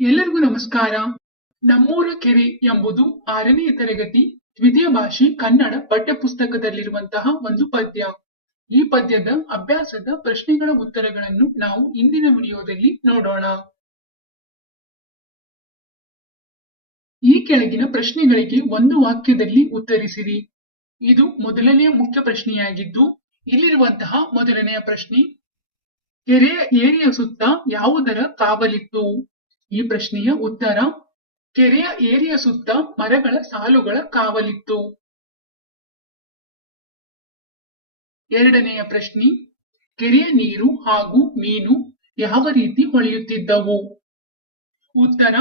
ಎಲ್ಲರಿಗೂ ನಮಸ್ಕಾರ. ನಮ್ಮೂರ ಕೆರೆ ಎಂಬುದು ಆರನೇ ತರಗತಿ, ದ್ವಿತೀಯ ಭಾಷೆ, ಕನ್ನಡ ಪಠ್ಯಪುಸ್ತಕದಲ್ಲಿರುವಂತಹ ಒಂದು ಪದ್ಯ. ಈ ಪದ್ಯದ ಅಭ್ಯಾಸದ ಪ್ರಶ್ನೆಗಳ ಉತ್ತರಗಳನ್ನು ನಾವು ಇಂದಿನ ವಿಡಿಯೋದಲ್ಲಿ ನೋಡೋಣ. ಈ ಕೆಳಗಿನ ಪ್ರಶ್ನೆಗಳಿಗೆ ಒಂದು ವಾಕ್ಯದಲ್ಲಿ ಉತ್ತರಿಸಿರಿ. ಇದು ಮೊದಲನೆಯ ಮುಖ್ಯ ಪ್ರಶ್ನೆಯಾಗಿದ್ದು, ಇಲ್ಲಿರುವಂತಹ ಮೊದಲನೆಯ ಪ್ರಶ್ನೆ, ಕೆರೆಯ ಏರಿಯ ಸುತ್ತ ಯಾವುದರ ಕಾವಲಿತ್ತು? ಈ ಪ್ರಶ್ನೆಯ ಉತ್ತರ, ಕೆರೆಯ ಏರಿಯ ಸುತ್ತ ಮರಗಳ ಸಾಲುಗಳ ಕಾವಲಿತ್ತು. ಎರಡನೆಯ ಪ್ರಶ್ನೆ, ಕೆರೆಯ ನೀರು ಹಾಗೂ ಮೀನು ಯಾವ ರೀತಿ ಹೊಳೆಯುತ್ತಿದ್ದವು? ಉತ್ತರ,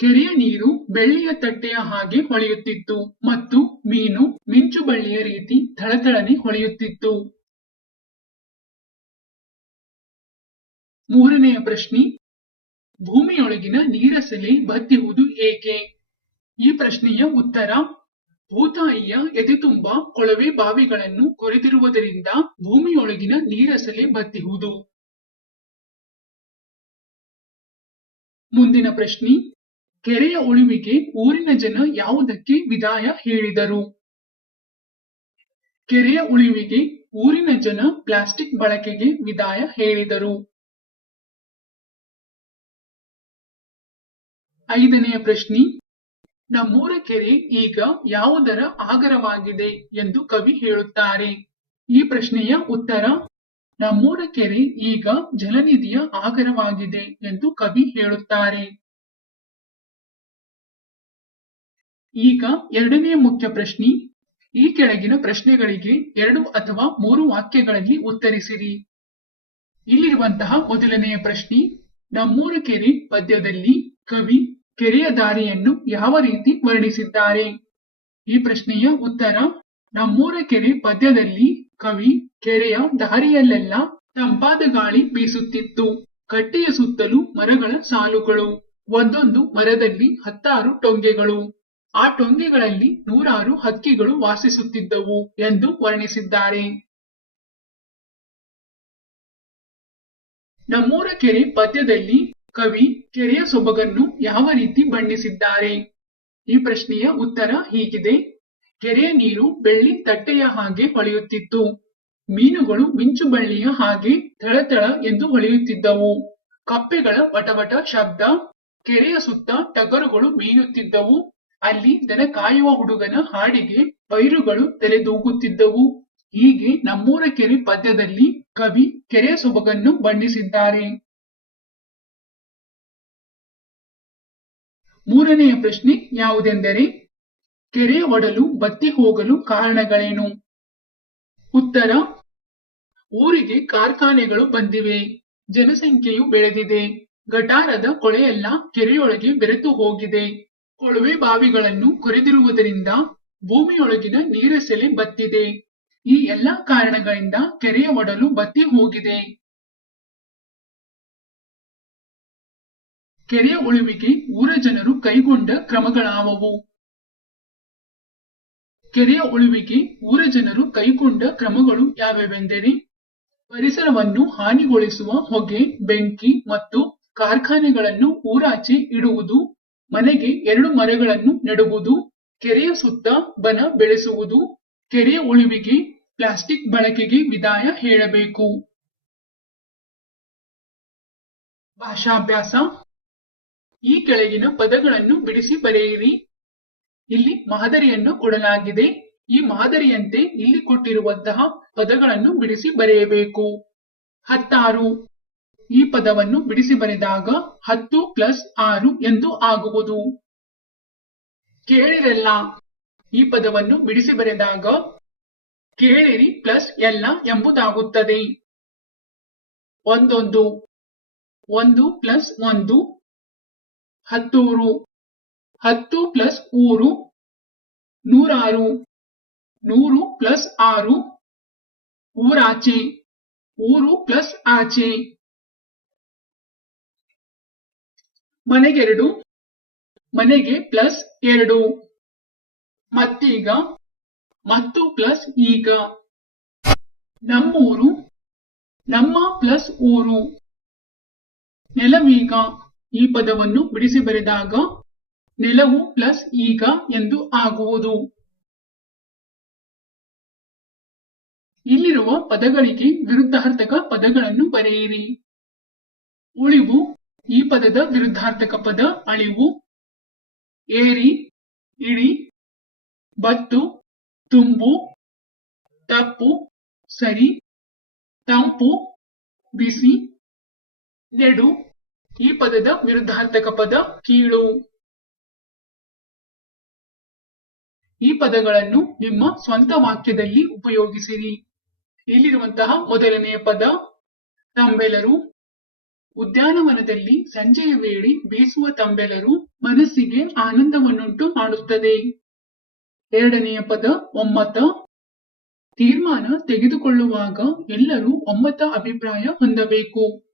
ಕೆರೆಯ ನೀರು ಬೆಳ್ಳಿಯ ತಟ್ಟೆಯ ಹಾಗೆ ಹೊಳೆಯುತ್ತಿತ್ತು ಮತ್ತು ಮೀನು ಮಿಂಚು ಬಳ್ಳಿಯ ರೀತಿ ಥಳಥಳನೆ ಹೊಳೆಯುತ್ತಿತ್ತು. ಮೂರನೆಯ ಪ್ರಶ್ನೆ ಭೂಮಿಯೊಳಗಿನ ನೀರಸಲೆ ಬತ್ತಿಹುದು ಏಕೆ? ಈ ಪ್ರಶ್ನೆಯ ಉತ್ತರ, ಭೂತಾಯಿಯ ಎದೆ ತುಂಬ ಕೊಳವೆ ಬಾವಿಗಳನ್ನು ಕೊರೆದಿರುವುದರಿಂದ ಭೂಮಿಯೊಳಗಿನ ನೀರಸಲೆ ಬತ್ತಿಹುದು. ಮುಂದಿನ ಪ್ರಶ್ನೆ, ಕೆರೆಯ ಉಳಿವಿಗೆ ಊರಿನ ಜನ ಯಾವುದಕ್ಕೆ ವಿದಾಯ ಹೇಳಿದರು? ಕೆರೆಯ ಉಳಿವಿಗೆ ಊರಿನ ಜನ ಪ್ಲಾಸ್ಟಿಕ್ ಬಳಕೆಗೆ ವಿದಾಯ ಹೇಳಿದರು. ಐದನೆಯ ಪ್ರಶ್ನೆ, ನಮ್ಮೂರ ಕೆರೆ ಈಗ ಯಾವುದರ ಆಗರವಾಗಿದೆ ಎಂದು ಕವಿ ಹೇಳುತ್ತಾರೆ. ಈ ಪ್ರಶ್ನೆಯ ಉತ್ತರ, ನಮ್ಮೂರ ಕೆರೆ ಈಗ ಜಲನಿಧಿಯ ಆಗರವಾಗಿದೆ ಎಂದು ಕವಿ ಹೇಳುತ್ತಾರೆ. ಈಗ ಎರಡನೆಯ ಮುಖ್ಯ ಪ್ರಶ್ನೆ, ಈ ಕೆಳಗಿನ ಪ್ರಶ್ನೆಗಳಿಗೆ ಎರಡು ಅಥವಾ ಮೂರು ವಾಕ್ಯಗಳಲ್ಲಿ ಉತ್ತರಿಸಿರಿ. ಇಲ್ಲಿರುವಂತಹ ಮೊದಲನೆಯ ಪ್ರಶ್ನೆ, ನಮ್ಮೂರ ಕೆರೆ ಪದ್ಯದಲ್ಲಿ ಕವಿ ಕೆರೆಯ ದಾರಿಯನ್ನು ಯಾವ ರೀತಿ ವರ್ಣಿಸಿದ್ದಾರೆ? ಈ ಪ್ರಶ್ನೆಯ ಉತ್ತರ, ನಮ್ಮೂರ ಕೆರೆ ಪದ್ಯದಲ್ಲಿ ಕವಿ ಕೆರೆಯ ದಾರಿಯಲ್ಲೆಲ್ಲ ತಂಪಾದ ಗಾಳಿ ಬೀಸುತ್ತಿತ್ತು. ಕಟ್ಟೆಯ ಸುತ್ತಲೂ ಮರಗಳ ಸಾಲುಗಳು, ಒಂದೊಂದು ಮರದಲ್ಲಿ ಹತ್ತಾರು ಟೊಂಗೆಗಳು. ಆ ಟೊಂಗೆಗಳಲ್ಲಿ ನೂರಾರು ಹಕ್ಕಿಗಳು ವಾಸಿಸುತ್ತಿದ್ದವು ಎಂದು ವರ್ಣಿಸಿದ್ದಾರೆ. ನಮ್ಮೂರ ಕೆರೆ ಪದ್ಯದಲ್ಲಿ ಕವಿ ಕೆರೆಯ ಸೊಬಗನ್ನು ಯಾವ ರೀತಿ ಬಣ್ಣಿಸಿದ್ದಾರೆ? ಈ ಪ್ರಶ್ನೆಯ ಉತ್ತರ ಹೀಗಿದೆ. ಕೆರೆಯ ನೀರು ಬೆಳ್ಳಿ ತಟ್ಟೆಯ ಹಾಗೆ ಹೊಳೆಯುತ್ತಿತ್ತು. ಮೀನುಗಳು ಮಿಂಚು ಬಳ್ಳಿಯ ಹಾಗೆ ಥಳಥಳ ಎಂದು ಹೊಳೆಯುತ್ತಿದ್ದವು. ಕಪ್ಪೆಗಳ ವಟವಟ ಶಬ್ದ. ಕೆರೆಯ ಸುತ್ತ ಟಗರುಗಳು ಮೇಯುತ್ತಿದ್ದವು. ಅಲ್ಲಿ ದನ ಕಾಯುವ ಹುಡುಗನ ಹಾಡಿಗೆ ಪೈರುಗಳು ತಲೆದೂಗುತ್ತಿದ್ದವು. ಹೀಗೆ ನಮ್ಮೂರ ಕೆರೆ ಪದ್ಯದಲ್ಲಿ ಕವಿ ಕೆರೆಯ ಸೊಬಗನ್ನು ಬಣ್ಣಿಸಿದ್ದಾರೆ. ಮೂರನೆಯ ಪ್ರಶ್ನೆ ಯಾವುದೆಂದರೆ, ಕೆರೆ ಒಡಲು ಬತ್ತಿ ಹೋಗಲು ಕಾರಣಗಳೇನು? ಉತ್ತರ, ಊರಿಗೆ ಕಾರ್ಖಾನೆಗಳು ಬಂದಿವೆ, ಜನಸಂಖ್ಯೆಯು ಬೆಳೆದಿದೆ, ಗಟಾರದ ಕೊಳೆಯೆಲ್ಲ ಕೆರೆಯೊಳಗೆ ಬೆರೆತು ಹೋಗಿದೆ, ಕೊಳವೆ ಬಾವಿಗಳನ್ನು ಕೊರೆದಿರುವುದರಿಂದ ಭೂಮಿಯೊಳಗಿನ ನೀರ ಸೆಲೆ ಬತ್ತಿದೆ, ಈ ಎಲ್ಲಾ ಕಾರಣಗಳಿಂದ ಕೆರೆಯ ಒಡಲು ಬತ್ತಿ ಹೋಗಿದೆ. ಕೆರೆಯ ಉಳಿವಿಗೆ ಊರ ಜನರು ಕೈಗೊಂಡ ಕ್ರಮಗಳಾವವು. ಕೆರೆಯ ಉಳಿವಿಗೆ ಊರ ಜನರು ಕೈಗೊಂಡ ಕ್ರಮಗಳು ಯಾವ್ಯಾವೆಂದರೆ ಪರಿಸರವನ್ನು ಹಾನಿಗೊಳಿಸುವ ಹೊಗೆ, ಬೆಂಕಿ ಮತ್ತು ಕಾರ್ಖಾನೆಗಳನ್ನು ಊರಾಚೆ ಇಡುವುದು, ಮನೆಗೆ ಎರಡು ಮರಗಳನ್ನು ನೆಡುವುದು, ಕೆರೆಯ ಸುತ್ತ ಬನ ಬೆಳೆಸುವುದು ಕೆರೆಯ ಉಳಿವಿಗೆ ಪ್ಲಾಸ್ಟಿಕ್ ಬಳಕೆಗೆ ವಿದಾಯ ಹೇಳಬೇಕು. ಭಾಷಾಭ್ಯಾಸ ಈ ಕೆಳಗಿನ ಪದಗಳನ್ನು ಬಿಡಿಸಿ ಬರೆಯಿರಿ. ಇಲ್ಲಿ ಮಾದರಿಯನ್ನು ಕೊಡಲಾಗಿದೆ. ಈ ಮಾದರಿಯಂತೆ ಇಲ್ಲಿ ಕೊಟ್ಟಿರುವಂತಹ ಪದಗಳನ್ನು ಬಿಡಿಸಿ ಬರೆಯಬೇಕು. ಹತ್ತಾರು. ಈ ಪದವನ್ನು ಬಿಡಿಸಿ ಬರೆದಾಗ ಹತ್ತು ಪ್ಲಸ್ ಆರು ಎಂದು ಆಗುವುದು. ಕೇಳಿರಲ್ಲ. ಈ ಪದವನ್ನು ಬಿಡಿಸಿ ಬರೆದಾಗ ಕೇಳಿರಿ ಪ್ಲಸ್ ಎಲ್ಲ ಎಂಬುದಾಗುತ್ತದೆ. ಒಂದೊಂದು. ಒಂದು ಪ್ಲಸ್ ಒಂದು ಹತ್ತೂರು ಹತ್ತು ಪ್ಲಸ್ ಊರು ನೂರಾರು, ನೂರು ಪ್ಲಸ್ ಆರು, ಊರಾಚೆ, ಊರು ಪ್ಲಸ್ ಆಚೆ. ಮನೆಗೆರಡು, ಮನೆಗೆ ಪ್ಲಸ್ ಎರಡು. ಮತ್ತೀಗ, ಮತ್ತು ಪ್ಲಸ್ ಈಗ. ನಮ್ಮೂರು, ನಮ್ಮ ಪ್ಲಸ್ ಊರು. ನೆಲವೀಗ ಈ ಪದವನ್ನು ಬಿಡಿಸಿ ಬರೆದಾಗ ನೆಲವು ಪ್ಲಸ್ ಈಗ ಎಂದು ಆಗುವುದು. ಇಲ್ಲಿರುವ ಪದಗಳಿಗೆ ವಿರುದ್ಧಾರ್ಥಕ ಪದಗಳನ್ನು ಬರೆಯಿರಿ. ಉಳಿವು, ಈ ಪದದ ವಿರುದ್ಧಾರ್ಥಕ ಪದ ಅಳಿವು. ಏರಿ, ಇಳಿ. ಬತ್ತು, ತುಂಬು. ತಪ್ಪು, ಸರಿ. ತಂಪು, ಬಿಸಿ. ನೆಡು. ಈ ಪದದ ವಿರುದ್ಧಾರ್ಥಕ ಪದ ಕೀಳು. ಈ ಪದಗಳನ್ನು ನಿಮ್ಮ ಸ್ವಂತ ವಾಕ್ಯದಲ್ಲಿ ಉಪಯೋಗಿಸಿರಿ. ಇಲ್ಲಿರುವಂತಹ ಮೊದಲನೆಯ ಪದ, ತಂಬೆಲರು. ಉದ್ಯಾನವನದಲ್ಲಿ ಸಂಜೆಯ ವೇಳೆ ಬೀಸುವ ತಂಬೆಲರು ಮನಸ್ಸಿಗೆ ಆನಂದವನ್ನುಂಟು ಮಾಡುತ್ತದೆ. ಎರಡನೆಯ ಪದ, ಒಮ್ಮತ. ತೀರ್ಮಾನ ತೆಗೆದುಕೊಳ್ಳುವಾಗ ಎಲ್ಲರೂ ಒಮ್ಮತ ಅಭಿಪ್ರಾಯ ಹೊಂದಬೇಕು.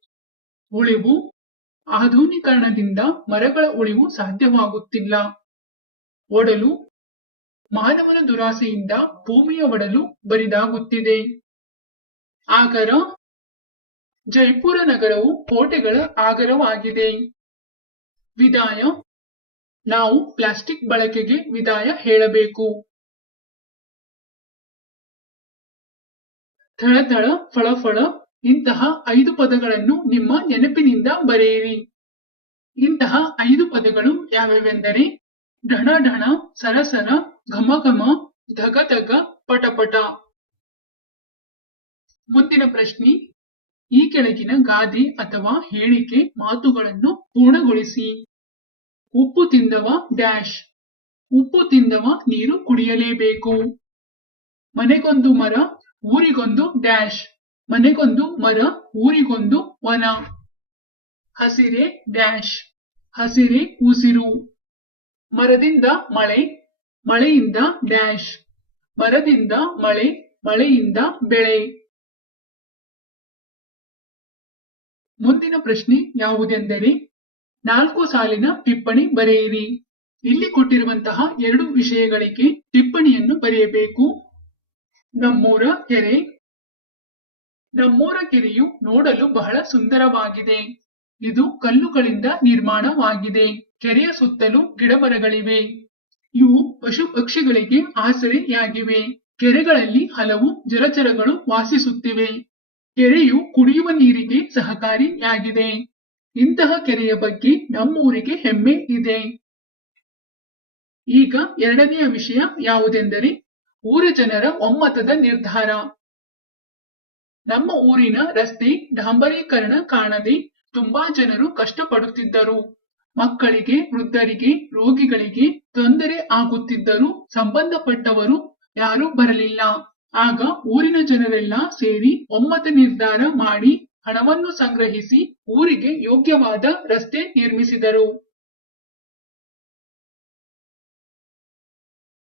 ಉಳಿವು ಆಧುನೀಕರಣದಿಂದ ಮರಗಳ ಉಳಿವು ಸಾಧ್ಯವಾಗುತ್ತಿಲ್ಲ. ಒಡಲು ಮಾನವನ ದುರಾಸೆಯಿಂದ ಭೂಮಿಯ ಒಡಲು ಬರಿದಾಗುತ್ತಿದೆ. ಆಗರ, ಜೈಪುರ ನಗರವು ಕೋಟೆಗಳ ಆಗರವಾಗಿದೆ. ವಿದಾಯ, ನಾವು ಪ್ಲಾಸ್ಟಿಕ್ ಬಳಕೆಗೆ ವಿದಾಯ ಹೇಳಬೇಕು. ಥಳಥಳ, ಫಳಫಳ ಇಂತಹ ಐದು ಪದಗಳನ್ನು ನಿಮ್ಮ ನೆನಪಿನಿಂದ ಬರೆಯಿರಿ. ಇಂತಹ ಐದು ಪದಗಳು ಯಾವ್ಯಾವೆಂದರೆ ಢಣ ಢಣ, ಸರಸರ, ಘಮ ಘಮ, ಧಗ ಧಗ ಪಟಪಟ ಮುಂದಿನ ಪ್ರಶ್ನೆ, ಈ ಕೆಳಗಿನ ಗಾದೆ ಅಥವಾ ಹೇಳಿಕೆ ಮಾತುಗಳನ್ನು ಪೂರ್ಣಗೊಳಿಸಿ. ಉಪ್ಪು ತಿಂದವ ಡ್ಯಾಶ್, ಉಪ್ಪು ತಿಂದವ ನೀರು ಕುಡಿಯಲೇಬೇಕು. ಮನೆಗೊಂದು ಮರ, ಊರಿಗೊಂದು ಡ್ಯಾಶ್. ಮನೆಗೊಂದು ಮರ, ಊರಿಗೊಂದು ವನ. ಹಸಿರೆ ಡ್ಯಾಶ್, ಹಸಿರೆ ಉಸಿರು. ಮರದಿಂದ ಮಳೆ, ಮಳೆಯಿಂದ ಡ್ಯಾಶ್. ಮರದಿಂದ ಮಳೆ, ಮಳೆಯಿಂದ ಬೆಳೆ. ಮುಂದಿನ ಪ್ರಶ್ನೆ ಯಾವುದೆಂದರೆ, ನಾಲ್ಕು ಸಾಲಿನ ಟಿಪ್ಪಣಿ ಬರೆಯಿರಿ. ಇಲ್ಲಿ ಕೊಟ್ಟಿರುವಂತಹ ಎರಡು ವಿಷಯಗಳಿಗೆ ಟಿಪ್ಪಣಿಯನ್ನು ಬರೆಯಬೇಕು. ನಮ್ಮೂರ ಕೆರೆ ನಮ್ಮೂರ ಕೆರೆಯು ನೋಡಲು ಬಹಳ ಸುಂದರವಾಗಿದೆ. ಇದು ಕಲ್ಲುಗಳಿಂದ ನಿರ್ಮಾಣವಾಗಿದೆ. ಕೆರೆಯ ಸುತ್ತಲೂ ಗಿಡಮರಗಳಿವೆ. ಇವು ಪಶು ಪಕ್ಷಿಗಳಿಗೆ ಆಸರೆಯಾಗಿವೆ. ಕೆರೆಗಳಲ್ಲಿ ಹಲವು ಜಲಚರಗಳು ವಾಸಿಸುತ್ತಿವೆ. ಕೆರೆಯು ಕುಡಿಯುವ ನೀರಿಗೆ ಸಹಕಾರಿಯಾಗಿದೆ. ಇಂತಹ ಕೆರೆಯ ಬಗ್ಗೆ ನಮ್ಮೂರಿಗೆ ಹೆಮ್ಮೆ ಇದೆ. ಈಗ ಎರಡನೆಯ ವಿಷಯ ಯಾವುದೆಂದರೆ, ಊರ ಜನರ ಒಮ್ಮತದ ನಿರ್ಧಾರ. ನಮ್ಮ ಊರಿನ ರಸ್ತೆ ಡಾಂಬರೀಕರಣ ಕಾಣದೆ ತುಂಬಾ ಜನರು ಕಷ್ಟಪಡುತ್ತಿದ್ದರು. ಮಕ್ಕಳಿಗೆ, ವೃದ್ಧರಿಗೆ, ರೋಗಿಗಳಿಗೆ ತೊಂದರೆ ಆಗುತ್ತಿದ್ದರೂ ಸಂಬಂಧಪಟ್ಟವರು ಯಾರೂ ಬರಲಿಲ್ಲ. ಆಗ ಊರಿನ ಜನರೆಲ್ಲ ಸೇರಿ ಒಮ್ಮತ ನಿರ್ಧಾರ ಮಾಡಿ ಹಣವನ್ನು ಸಂಗ್ರಹಿಸಿ ಊರಿಗೆ ಯೋಗ್ಯವಾದ ರಸ್ತೆ ನಿರ್ಮಿಸಿದರು.